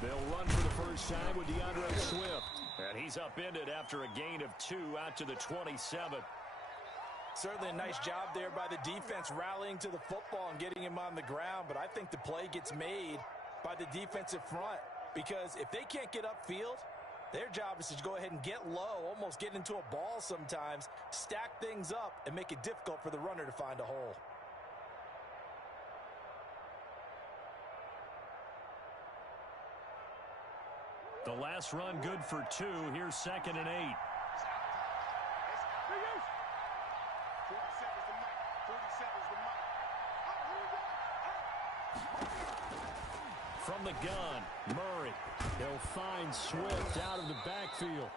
They'll run for the first time with Swift. And he's upended after a gain of 2 out to the 27. Certainly a nice job there by the defense rallying to the football and getting him on the ground. But I think the play gets made by the defensive front, because if they can't get upfield, their job is to go ahead and get low, almost get into a ball sometimes, stack things up, and make it difficult for the runner to find a hole. The last run good for 2. Here's 2nd and 8. From the gun, Murray. He'll find Swift out of the backfield.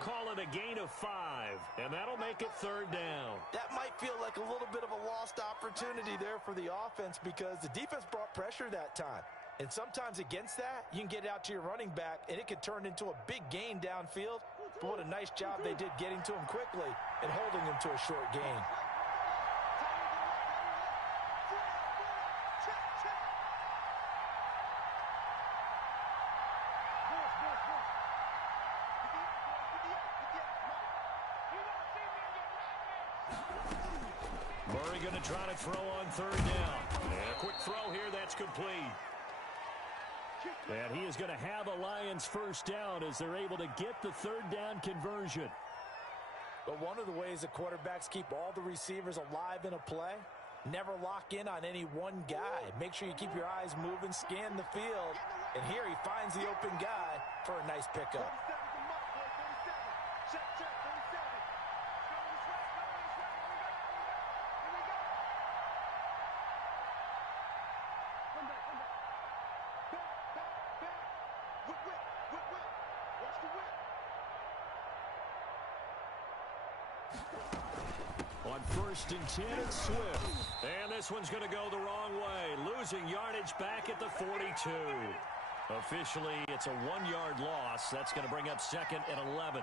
Call it a gain of 5, and that'll make it 3rd down. That might feel like a little bit of a lost opportunity there for the offense, because the defense brought pressure that time. And sometimes against that, you can get out to your running back, and it could turn into a big gain downfield. But what a nice job they did getting to him quickly and holding him to a short gain. Murray going to try to throw on 3rd down. And a quick throw here, that's complete. And he is going to have a Lions first down as they're able to get the 3rd down conversion. But one of the ways that quarterbacks keep all the receivers alive in a play, never lock in on any one guy. Make sure you keep your eyes moving, scan the field. And here he finds the open guy for a nice pickup. On 1st and 10, it's Swift. And this one's going to go the wrong way. Losing yardage back at the 42. Officially, it's a 1-yard loss. That's going to bring up 2nd and 11.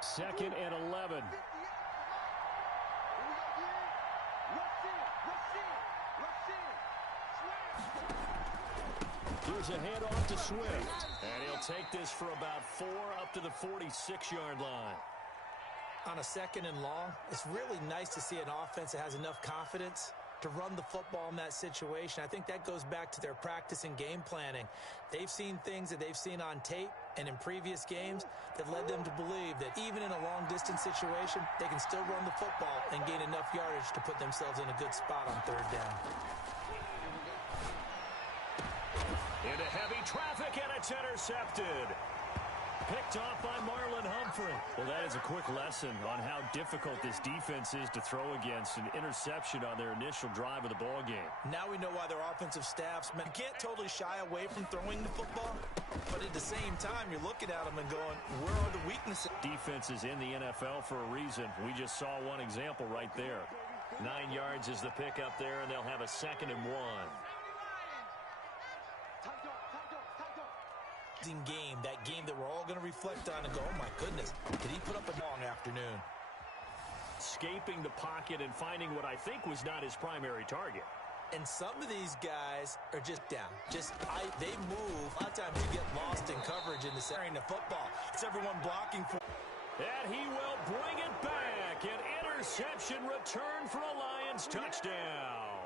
Second and 11. Here's a handoff to Swift. And he'll take this for about 4 up to the 46-yard line. On a 2nd and long, it's really nice to see an offense that has enough confidence to run the football in that situation. I think that goes back to their practice and game planning. They've seen things that they've seen on tape and in previous games that led them to believe that even in a long-distance situation, they can still run the football and gain enough yardage to put themselves in a good spot on 3rd down. Into heavy traffic, and it's intercepted. Picked off by Marlon Humphrey. Well, that is a quick lesson on how difficult this defense is to throw against. An interception on their initial drive of the ball game. Now we know why their offensive staffs, man, can't totally shy away from throwing the football, but at the same time, you're looking at them and going, where are the weaknesses? Defenses in the NFL for a reason. We just saw one example right there. 9 yards is the pickup there, and they'll have a 2nd and 1. Game, that game that we're all going to reflect on and go, oh my goodness, did he put up a long afternoon? Escaping the pocket and finding what I think was not his primary target. And some of these guys are just down. They move. A lot of times you get lost in coverage in the center of the football. It's everyone blocking for. And he will bring it back. An interception return for a Lions touchdown.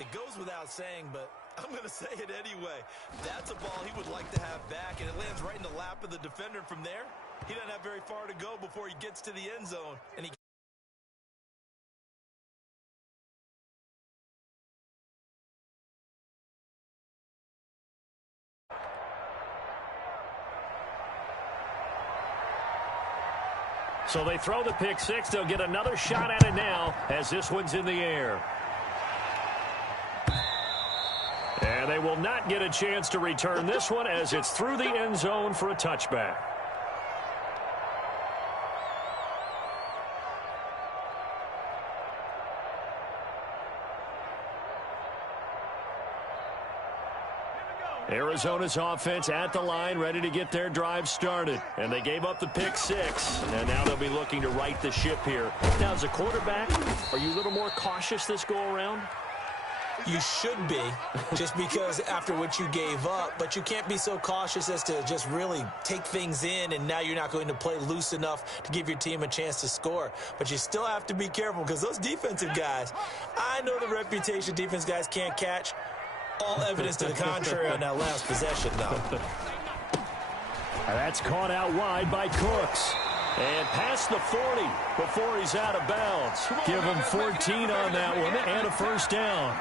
It goes without saying, but I'm going to say it anyway. That's a ball he would like to have back, and it lands right in the lap of the defender. From there, he doesn't have very far to go before he gets to the end zone. And he So they throw the pick six. They'll get another shot at it now as this one's in the air. And they will not get a chance to return this one as it's through the end zone for a touchback. Arizona's offense at the line, ready to get their drive started. And they gave up the pick 6, and now they'll be looking to right the ship here. Now, as a quarterback, are you a little more cautious this go-around? You should be, just because after what you gave up, but you can't be so cautious as to just really take things in, and now you're not going to play loose enough to give your team a chance to score. But you still have to be careful, because those defensive guys, I know the reputation defense guys can't catch. All evidence to the contrary on that last possession, though. That's caught out wide by Cooks. And past the 40 before he's out of bounds. Give him 14 on that one and a first down.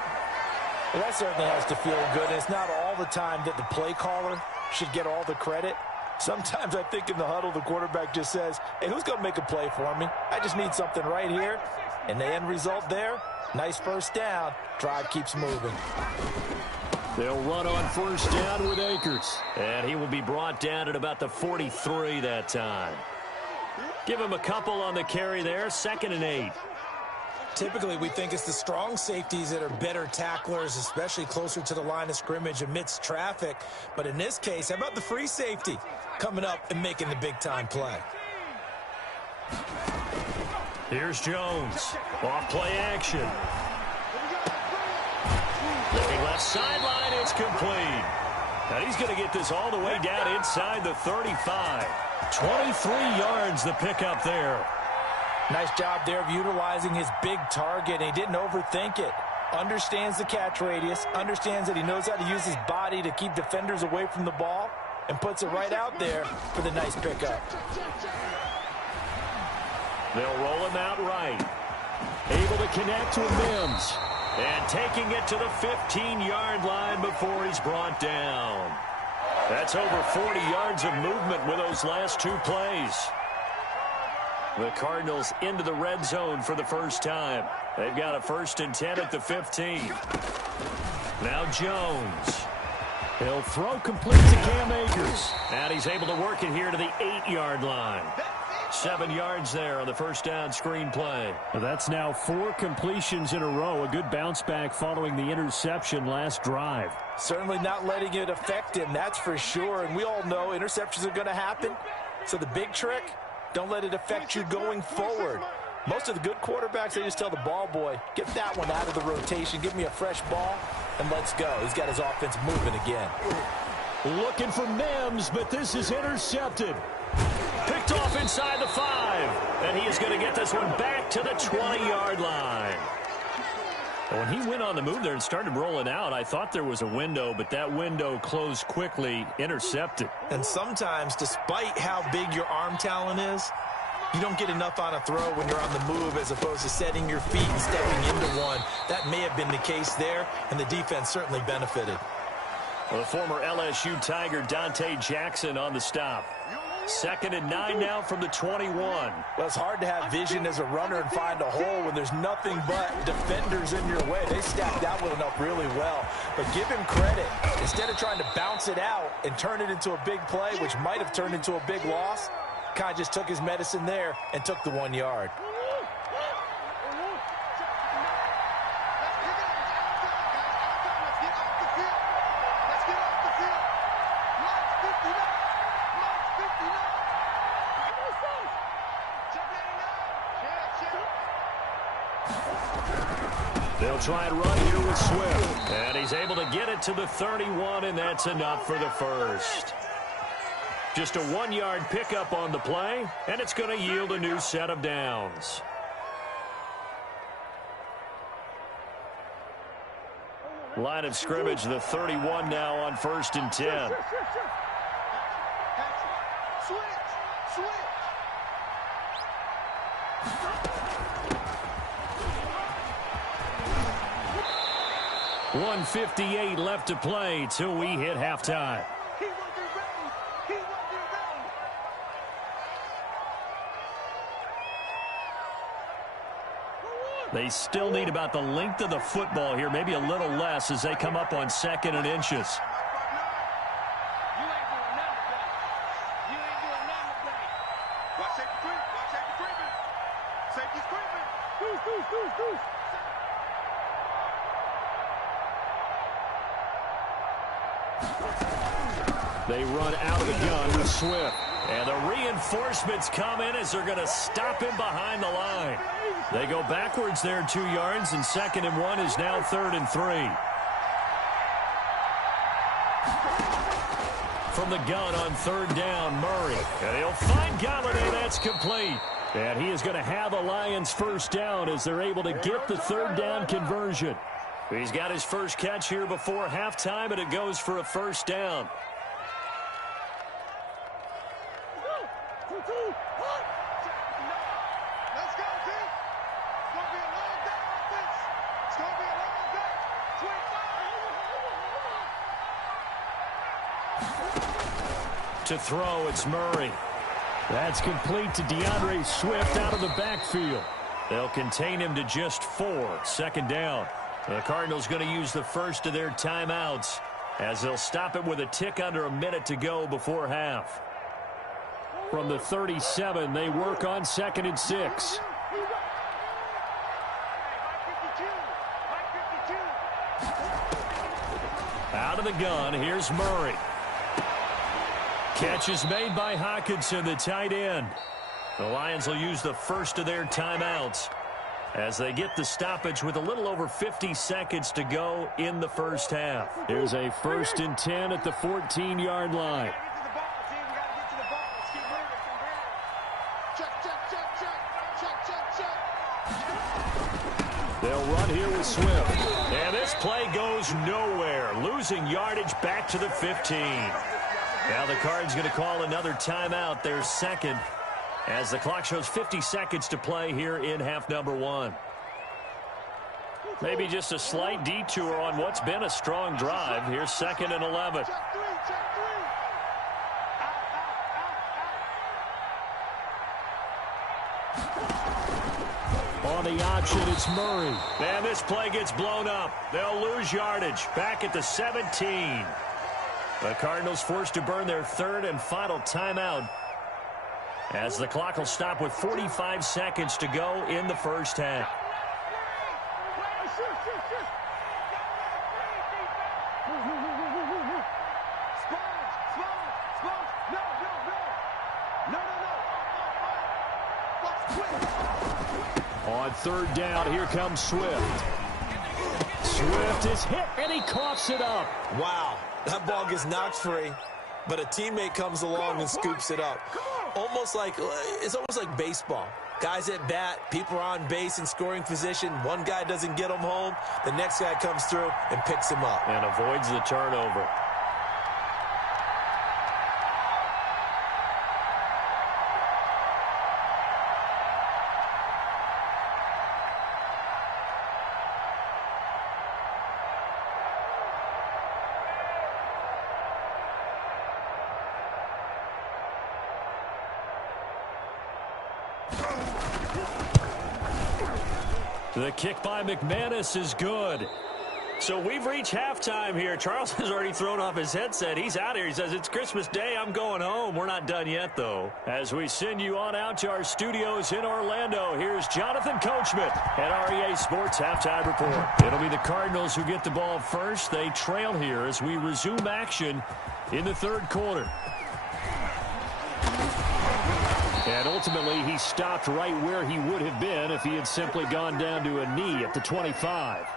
Well, that certainly has to feel good. And it's not all the time that the play caller should get all the credit. Sometimes I think in the huddle, the quarterback just says, hey, who's going to make a play for me? I just need something right here. And the end result there, nice first down. Drive keeps moving. They'll run on first down with Akers. And he will be brought down at about the 43 that time. Give him a couple on the carry there, 2nd and 8. Typically, we think it's the strong safeties that are better tacklers, especially closer to the line of scrimmage amidst traffic. But in this case, how about the free safety coming up and making the big-time play? Here's Jones. Off-play action. Looking left sideline, it's complete. And he's going to get this all the way down inside the 35. 23 yards the pickup there. Nice job there of utilizing his big target. He didn't overthink it. Understands the catch radius. Understands that he knows how to use his body to keep defenders away from the ball. And puts it right out there for the nice pickup. They'll roll him out right. Able to connect with Mims. And taking it to the 15-yard line before he's brought down. That's over 40 yards of movement with those last 2 plays. The Cardinals into the red zone for the first time. They've got a 1st and 10 at the 15. Now Jones. He'll throw complete to Cam Akers. And he's able to work it here to the 8-yard line. 7 yards there on the first down screen play. That's now 4 completions in a row. A good bounce back following the interception last drive. Certainly not letting it affect him, that's for sure. And we all know interceptions are going to happen. So the big trick, don't let it affect you going forward. Most of the good quarterbacks, they just tell the ball boy, get that one out of the rotation, give me a fresh ball, and let's go. He's got his offense moving again. Looking for Mims, but this is intercepted. Picked off inside the 5. And he is going to get this one back to the 20-yard line. When he went on the move there and started rolling out, I thought there was a window, but that window closed quickly, intercepted. And sometimes, despite how big your arm talent is, you don't get enough on a throw when you're on the move as opposed to setting your feet and stepping into one. That may have been the case there, and the defense certainly benefited. Well, the former LSU Tiger Dante Jackson on the stop. 2nd and 9 now from the 21. Well, it's hard to have vision as a runner and find a hole when there's nothing but defenders in your way. They stacked that one up really well. But give him credit. Instead of trying to bounce it out and turn it into a big play, which might have turned into a big loss, Kai just took his medicine there and took the 1 yard. They'll try and run here with Swift. And he's able to get it to the 31, and that's enough for the first. Just a 1-yard pickup on the play, and it's going to yield a new set of downs. Line of scrimmage, the 31 now on 1st and 10. Switch. 1:58 left to play till we hit halftime. They still need about the length of the football here, maybe a little less as they come up on 2nd and inches. They run out of the gun with Swift. And the reinforcements come in as they're going to stop him behind the line. They go backwards there 2 yards, and 2nd and 1 is now 3rd and 3. From the gun on 3rd down, Murray. And he'll find Galladay. That's complete. And he is going to have a Lions first down as they're able to get the 3rd down conversion. He's got his first catch here before halftime, and it goes for a first down. To throw, it's Murray. That's complete to DeAndre Swift out of the backfield. They'll contain him to just 4. 2nd down. The Cardinals going to use the first of their timeouts as they'll stop it with a tick under a minute to go before half. From the 37, they work on 2nd and 6. Out of the gun, here's Murray. Catch is made by Hockenson, the tight end. The Lions will use the first of their timeouts as they get the stoppage with a little over 50 seconds to go in the first half. Here's a 1st and 10 at the 14-yard line. They'll run here with Swift. And this play goes nowhere. Losing yardage back to the 15. Now the Cards going to call another timeout, their 2nd, as the clock shows 50 seconds to play here in half number 1. Maybe just a slight detour on what's been a strong drive. Here's 2nd and 11. On the option, it's Murray. And this play gets blown up. They'll lose yardage back at the 17. The Cardinals forced to burn their 3rd and final timeout as the clock will stop with 45 seconds to go in the first half. On 3rd down, here comes Swift. Swift is hit, and he coughs it up. Wow, that ball gets knocked free, but a teammate comes along and scoops it up. It's almost like baseball. Guys at bat, people are on base in scoring position. One guy doesn't get him home. The next guy comes through and picks him up. And avoids the turnover. The kick by McManus is good. So we've reached halftime here. Charles has already thrown off his headset. He's out here. He says, it's Christmas Day. I'm going home. We're not done yet, though. As we send you on out to our studios in Orlando, here's Jonathan Coachman at REA Sports Halftime Report. It'll be the Cardinals who get the ball first. They trail here as we resume action in the 3rd quarter. And ultimately, he stopped right where he would have been if he had simply gone down to a knee at the 25.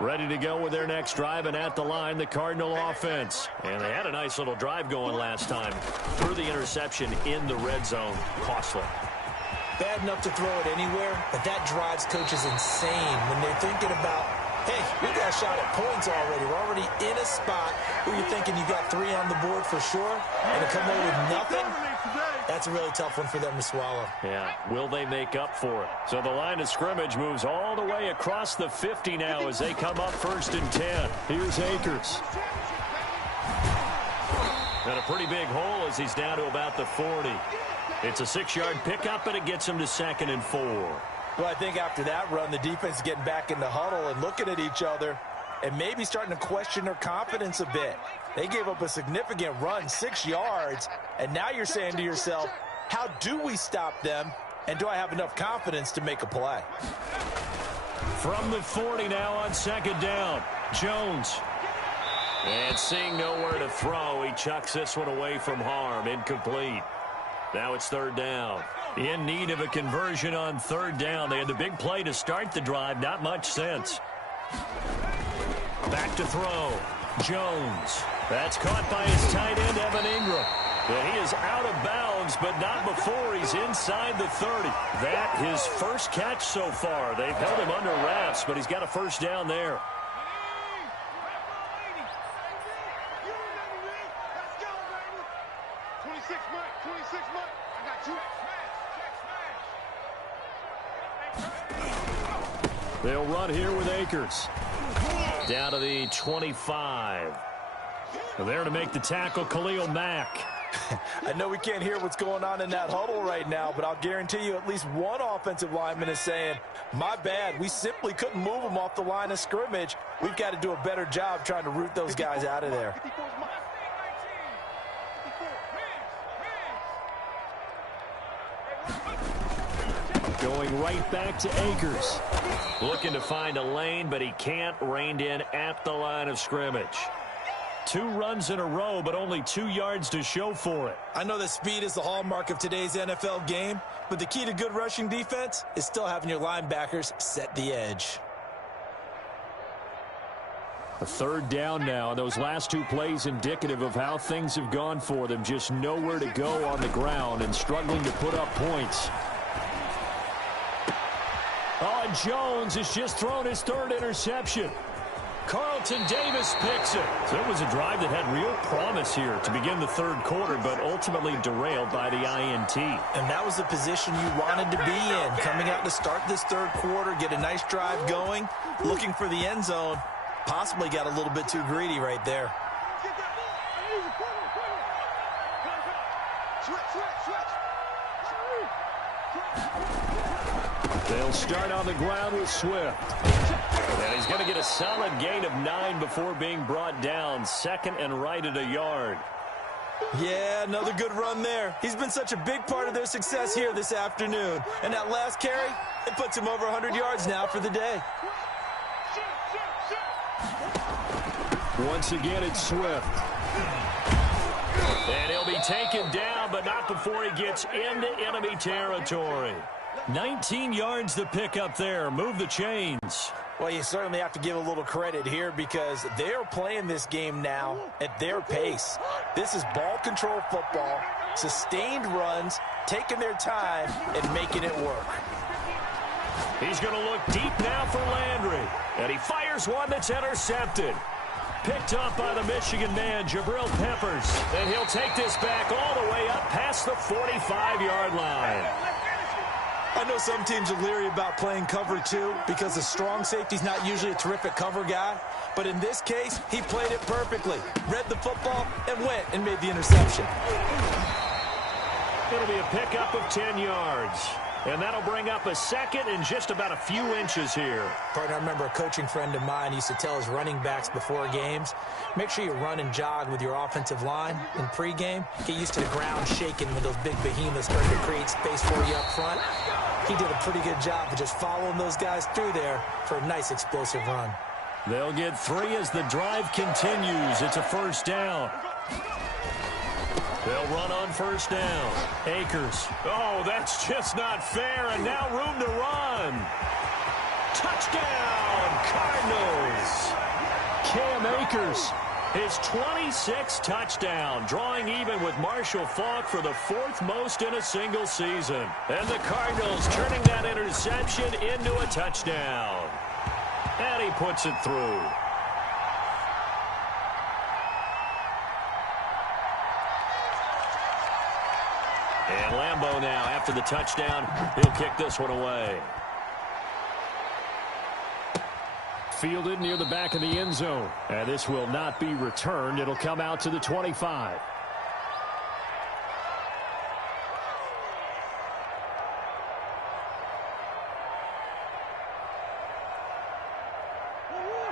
Ready to go with their next drive, and at the line, the Cardinal offense. And they had a nice little drive going last time. Threw the interception in the red zone. Costly. Bad enough to throw it anywhere, but that drives coaches insane when they're thinking about, hey, we got a shot at points already. We're already in a spot where you're thinking you got 3 on the board for sure, and to come away with nothing, that's a really tough one for them to swallow. Yeah, will they make up for it? So the line of scrimmage moves all the way across the 50 now as they come up 1st and 10. Here's Akers. And a pretty big hole as he's down to about the 40. It's a 6-yard pickup, and it gets him to 2nd and 4. Well, I think after that run, the defense is getting back in the huddle and looking at each other. and maybe starting to question their confidence a bit. They gave up a significant run, 6 yards, and now you're saying to yourself, how do we stop them, and do I have enough confidence to make a play? From the 40 now on second down, Jones. And seeing nowhere to throw, he chucks this one away from harm, incomplete. Now it's third down. In need of a conversion on third down. They had the big play to start the drive, not much sense. Back to throw, Jones. That's caught by his tight end, Evan Ingram. And he is out of bounds, but not before he's inside the 30. That his first catch so far. They've held him under wraps, but he's got a first down there. They'll run here with Akers. Down to the 25. There to make the tackle, Khalil Mack. I know we can't hear what's going on in that huddle right now, but I'll guarantee you at least one offensive lineman is saying, my bad, we simply couldn't move them off the line of scrimmage. We've got to do a better job trying to root those guys out of there. Going right back to Akers. Looking to find a lane, but he can't. Reined in at the line of scrimmage. 2 runs in a row, but only 2 yards to show for it. I know that speed is the hallmark of today's NFL game, but the key to good rushing defense is still having your linebackers set the edge. A third down now. Those last 2 plays indicative of how things have gone for them. Just nowhere to go on the ground and struggling to put up points. Oh, and Jones has just thrown his 3rd interception. Carlton Davis picks it. So it was a drive that had real promise here to begin the 3rd quarter, but ultimately derailed by the INT. And that was the position you wanted to be in. Coming out to start this 3rd quarter, get a nice drive going, looking for the end zone. Possibly got a little bit too greedy right there. They'll start on the ground with Swift. And he's going to get a solid gain of 9 before being brought down. 2nd and right at a yard. Yeah, another good run there. He's been such a big part of their success here this afternoon. And that last carry, it puts him over 100 yards now for the day. Once again, it's Swift. And he'll be taken down, but not before he gets into enemy territory. 19 yards to pick up there. Move the chains. Well, you certainly have to give a little credit here because they're playing this game now at their pace. This is ball control football, sustained runs, taking their time, and making it work. He's going to look deep now for Landry. And he fires one that's intercepted. Picked up by the Michigan man, Jabril Peppers. And he'll take this back all the way up past the 45-yard line. I know some teams are leery about playing cover 2 because the strong safety's not usually a terrific cover guy. But in this case, he played it perfectly. Read the football and went and made the interception. It'll be a pickup of 10 yards. And that'll bring up a 2nd and just about a few inches here. Partner, I remember a coaching friend of mine used to tell his running backs before games, make sure you run and jog with your offensive line in pregame. Get used to the ground shaking when those big behemoths start to create space for you up front. He did a pretty good job of just following those guys through there for a nice explosive run. They'll get 3 as the drive continues. It's a first down. They'll run on first down. Akers. Oh, that's just not fair, and now room to run. Touchdown, Cardinals. Cam Akers, his 26th touchdown, drawing even with Marshall Faulk for the 4th most in a single season. And the Cardinals turning that interception into a touchdown. And he puts it through. And Lambeau now, after the touchdown, he'll kick this one away. Fielded near the back of the end zone. And this will not be returned. It'll come out to the 25.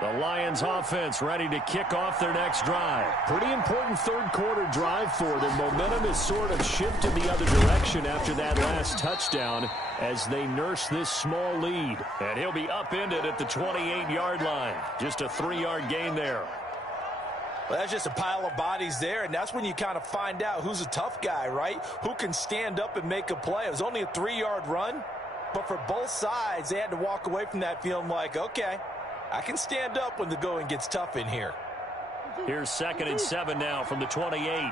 The Lions offense ready to kick off their next drive. Pretty important third-quarter drive for them. Momentum has sort of shifted the other direction after that last touchdown as they nurse this small lead. And he'll be upended at the 28-yard line. Just a 3-yard gain there. Well, that's just a pile of bodies there, and that's when you kind of find out who's a tough guy, right? Who can stand up and make a play. It was only a 3-yard run, but for both sides, they had to walk away from that feeling like, okay, I can stand up when the going gets tough in here. Here's 2nd and 7 now from the 28.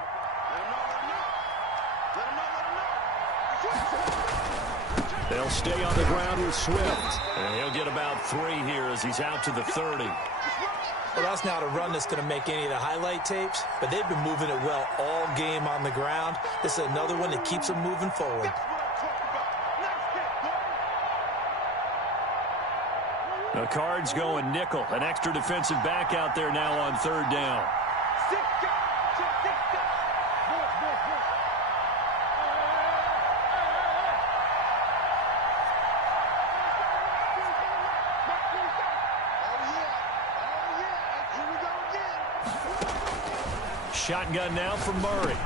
They'll stay on the ground with Swift. And he'll get about 3 here as he's out to the 30. Well, that's not a run that's going to make any of the highlight tapes, but they've been moving it well all game on the ground. This is another one that keeps them moving forward. The Cards going nickel. An extra defensive back out there now on 3rd down. Shotgun now from Murray.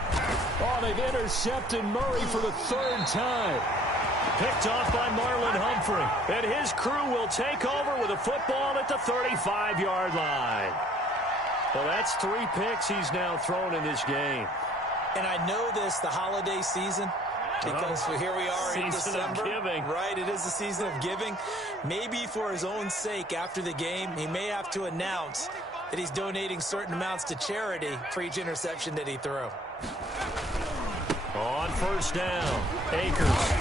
Oh, they've intercepted Murray for the 3rd time. Picked off by Marlon Humphrey. And his crew will take over with a football at the 35-yard line. Well, that's 3 picks he's now thrown in this game. And I know this, the holiday season, because here we are in December. Season of giving. Right, it is the season of giving. Maybe for his own sake after the game, he may have to announce that he's donating certain amounts to charity for each interception that he threw. On 1st down, Akers.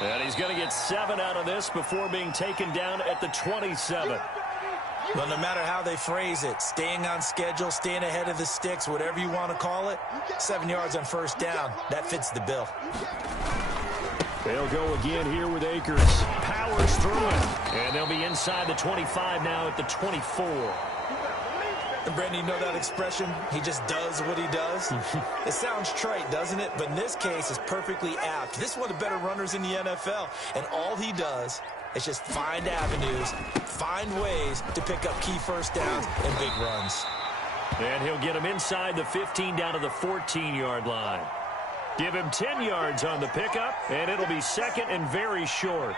And he's going to get 7 out of this before being taken down at the 27. Well, no matter how they phrase it, staying on schedule, staying ahead of the sticks, whatever you want to call it, 7 yards on 1st down, that fits the bill. They'll go again here with Akers. Powers through it. And they'll be inside the 25 now at the 24. And Brandon, you know that expression? He just does what he does. It sounds trite, doesn't it? But in this case, it's perfectly apt. This is one of the better runners in the NFL. And all he does is just find avenues, find ways to pick up key 1st downs and big runs. And he'll get him inside the 15 down to the 14-yard line. Give him 10 yards on the pickup, and it'll be 2nd and very short.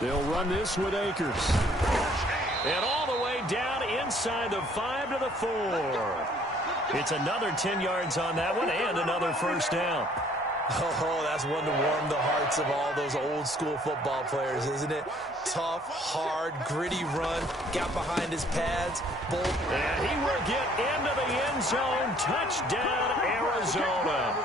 They'll run this with Akers. And all the way down inside the 5 to the 4. It's another 10 yards on that one and another 1st down. Oh, that's one to warm the hearts of all those old-school football players, isn't it? Tough, hard, gritty run. Got behind his pads. Bolt. And he will get into the end zone. Touchdown, Arizona.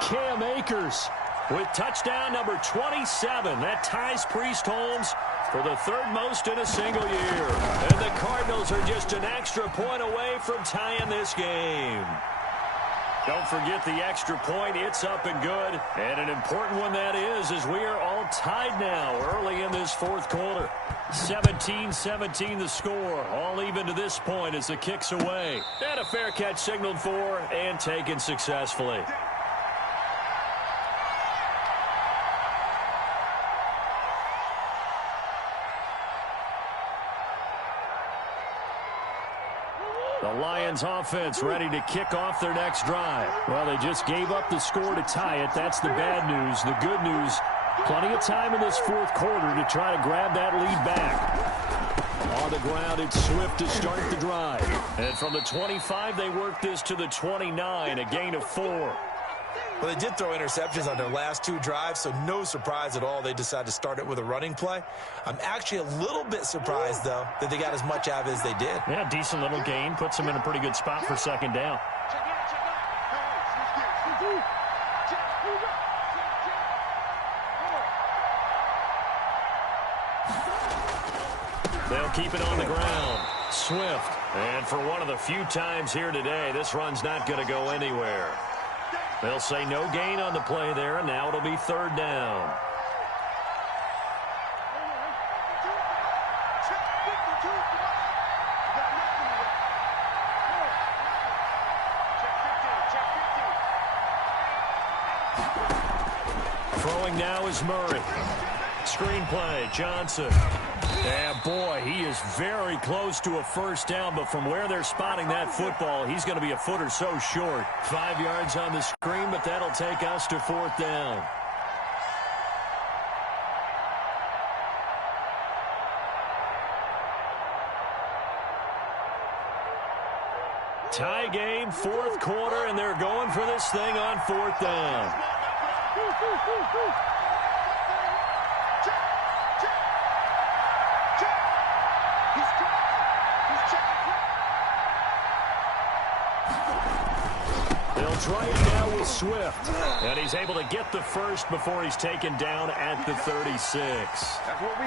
Cam Akers with touchdown number 27. That ties Priest Holmes for the 3rd most in a single year. And the Cardinals are just an extra point away from tying this game. Don't forget the extra point. It's up and good. And an important one that is, as we are all tied now early in this 4th quarter. 17-17 the score. All even to this point as the kick's away. And a fair catch signaled for and taken successfully. The Lions offense ready to kick off their next drive. Well, they just gave up the score to tie it. That's the bad news. The good news, plenty of time in this 4th quarter to try to grab that lead back. On the ground, it's Swift to start the drive. And from the 25, they work this to the 29, a gain of 4. Well, they did throw interceptions on their last 2 drives, so no surprise at all they decided to start it with a running play. I'm actually a little bit surprised, though, that they got as much out of it as they did. Yeah, decent little gain. Puts them in a pretty good spot for 2nd down. They'll keep it on the ground. Swift. And for one of the few times here today, this run's not going to go anywhere. They'll say no gain on the play there, and now it'll be 3rd down. Throwing now is Murray. Screenplay, Johnson. And boy, he is very close to a first down, but from where they're spotting that football, he's going to be a foot or so short. 5 yards on the screen, but that'll take us to 4th down. Tie game, 4th quarter, and they're going for this thing on 4th down. They'll try it now with Swift. And he's able to get the first before he's taken down at the 36.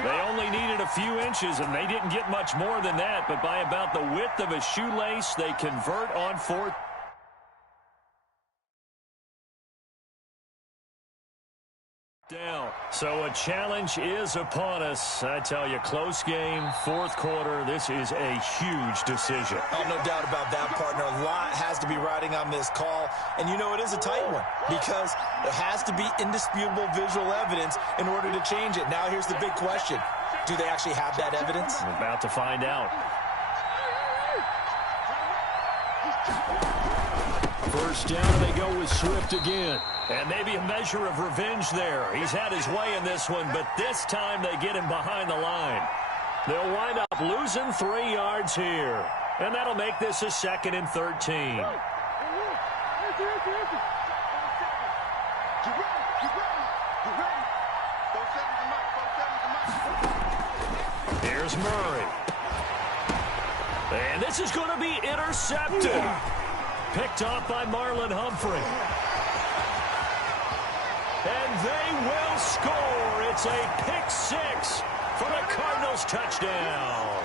They only needed a few inches, and they didn't get much more than that. But by about the width of a shoelace, they convert on 4th down. So a challenge is upon us. I tell you, close game, 4th quarter. This is a huge decision. Oh, no doubt about that, partner. A lot has to be riding on this call. And you know it is a tight one because there has to be indisputable visual evidence in order to change it. Now here's the big question. Do they actually have that evidence? We're about to find out. First down, they go with Swift again. And maybe a measure of revenge there. He's had his way in this one, but this time they get him behind the line. They'll wind up losing 3 yards here. And that'll make this a 2nd and 13. Here's Murray. And this is going to be intercepted. Picked off by Marlon Humphrey. And they will score. It's a pick 6 for the Cardinals touchdown.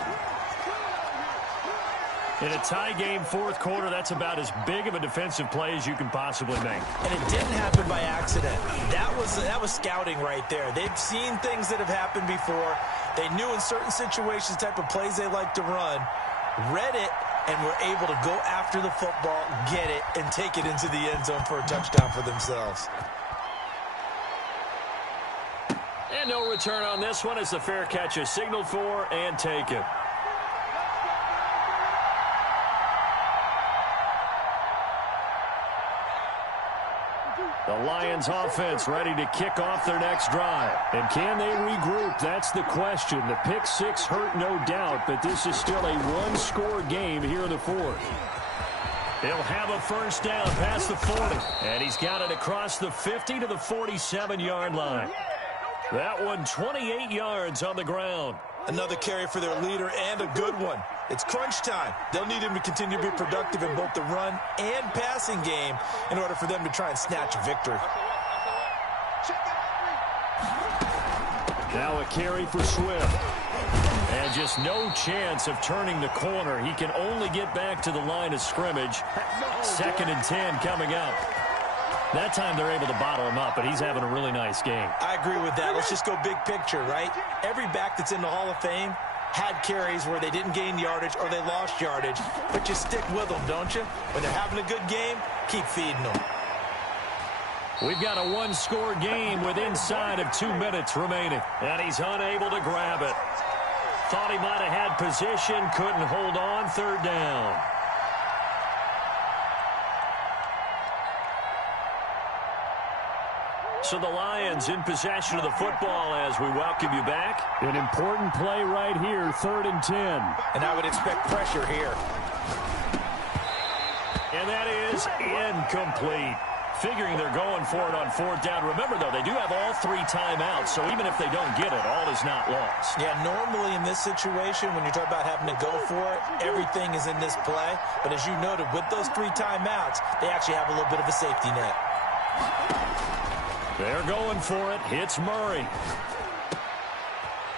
In a tie game, 4th quarter, that's about as big of a defensive play as you can possibly make. And it didn't happen by accident. That was scouting right there. They've seen things that have happened before. They knew in certain situations the type of plays they like to run, read it, and were able to go after the football, get it, and take it into the end zone for a touchdown for themselves. And no return on this one as the fair catch is signaled for and taken. The Lions offense ready to kick off their next drive. And can they regroup? That's the question. The pick 6 hurt, no doubt, but this is still a one-score game here in the 4th. He'll have a first down past the 40. And he's got it across the 50 to the 47-yard line. That one 28 yards on the ground. Another carry for their leader and a good one. It's crunch time. They'll need him to continue to be productive in both the run and passing game in order for them to try and snatch a victory. Now a carry for Swift. And just no chance of turning the corner. He can only get back to the line of scrimmage. 2nd and 10 coming up. That time they're able to bottle him up, but he's having a really nice game. I agree with that. Let's just go big picture, right? Every back that's in the Hall of Fame had carries where they didn't gain yardage or they lost yardage, but you stick with them, don't you? When they're having a good game, keep feeding them. We've got a one-score game with inside of 2 minutes remaining, and he's unable to grab it. Thought he might have had position, couldn't hold on, 3rd down. So the Lions in possession of the football as we welcome you back. An important play right here, 3rd and 10. And I would expect pressure here. And that is incomplete. Figuring they're going for it on 4th down. Remember, though, they do have all 3 timeouts, so even if they don't get it, all is not lost. Yeah, normally in this situation, when you talk about having to go for it, everything is in this play. But as you noted, with those 3 timeouts, they actually have a little bit of a safety net. They're going for it. Hits Murray.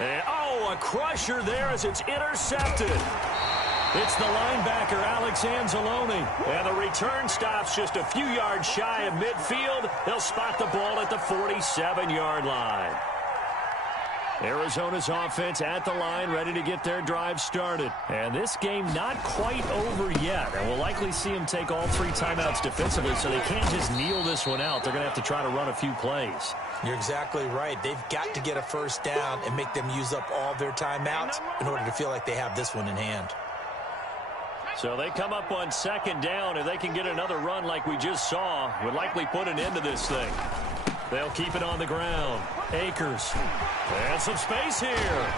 And, a crusher there as it's intercepted. It's the linebacker, Alex Anzalone. And the return stops just a few yards shy of midfield. They'll spot the ball at the 47-yard line. Arizona's offense at the line, ready to get their drive started. And this game not quite over yet. And we'll likely see them take all 3 timeouts defensively, so they can't just kneel this one out. They're going to have to try to run a few plays. You're exactly right. They've got to get a first down and make them use up all their timeouts in order to feel like they have this one in hand. So they come up on 2nd down. If they can get another run like we just saw, would likely put an end to this thing. They'll keep it on the ground. Akers. And some space here.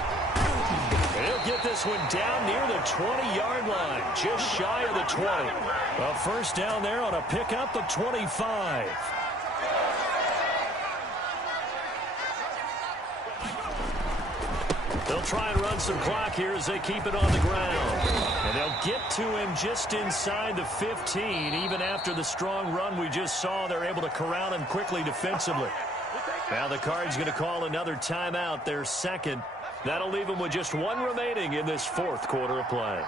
He'll get this one down near the 20-yard line, just shy of the 20. A first down there on a pickup of 25. They'll try and run some clock here as they keep it on the ground. And they'll get to him just inside the 15. Even after the strong run we just saw, they're able to corral him quickly defensively. Now the Cards going to call another timeout, their second. That'll leave them with just 1 remaining in this 4th quarter of play.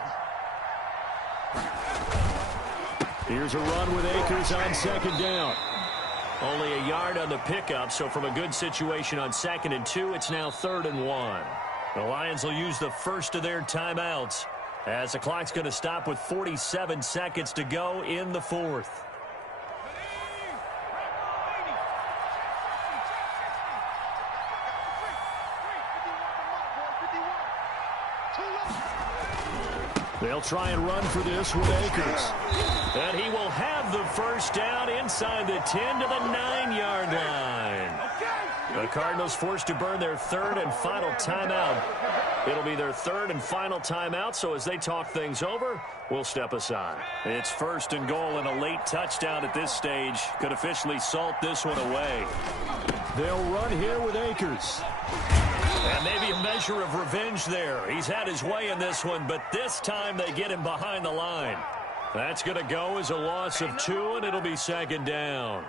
Here's a run with Akers on 2nd down. Only a yard on the pickup, so from a good situation on 2nd and 2, it's now 3rd and 1. The Lions will use the first of their timeouts as the clock's going to stop with 47 seconds to go in the 4th. They'll try and run for this with Akers. And he will have the first down inside the 10 to the 9-yard line. The Cardinals forced to burn their 3rd and final timeout. It'll be their 3rd and final timeout, so as they talk things over, we'll step aside. It's 1st and goal, and a late touchdown at this stage could officially salt this one away. They'll run here with Akers. And maybe a measure of revenge there. He's had his way in this one, but this time they get him behind the line. That's going to go as a loss of 2, and it'll be 2nd down.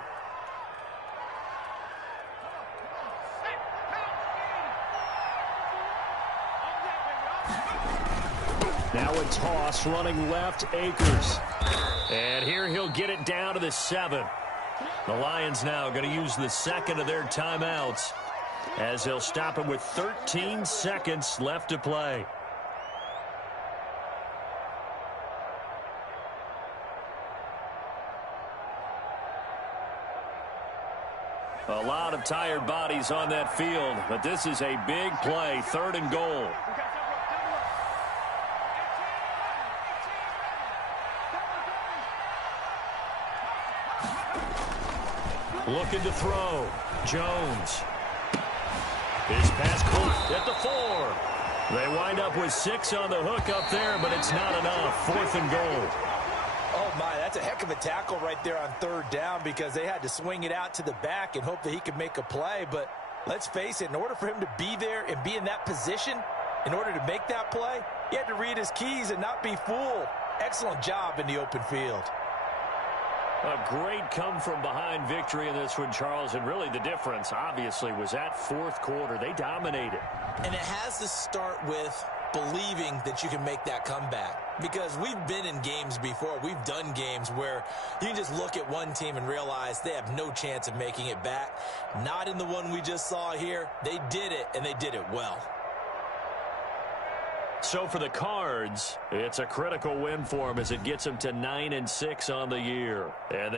Now a toss running left, Akers. And here he'll get it down to the 7. The Lions now going to use the 2nd of their timeouts as they'll stop him with 13 seconds left to play. A lot of tired bodies on that field, but this is a big play, 3rd and goal. Looking to throw. Jones. His pass caught at the 4. They wind up with 6 on the hook up there, but it's not enough. 4th and goal. Oh, my, that's a heck of a tackle right there on 3rd down because they had to swing it out to the back and hope that he could make a play. But let's face it, in order for him to be there and be in that position, in order to make that play, he had to read his keys and not be fooled. Excellent job in the open field. A great come-from-behind victory in this one, Charles, and really the difference, obviously, was that 4th quarter. They dominated. And it has to start with believing that you can make that comeback. Because we've been in games before. We've done games where you can just look at one team and realize they have no chance of making it back. Not in the one we just saw here. They did it, and they did it well. So for the Cards, it's a critical win for them as it gets them to 9-6 on the year. And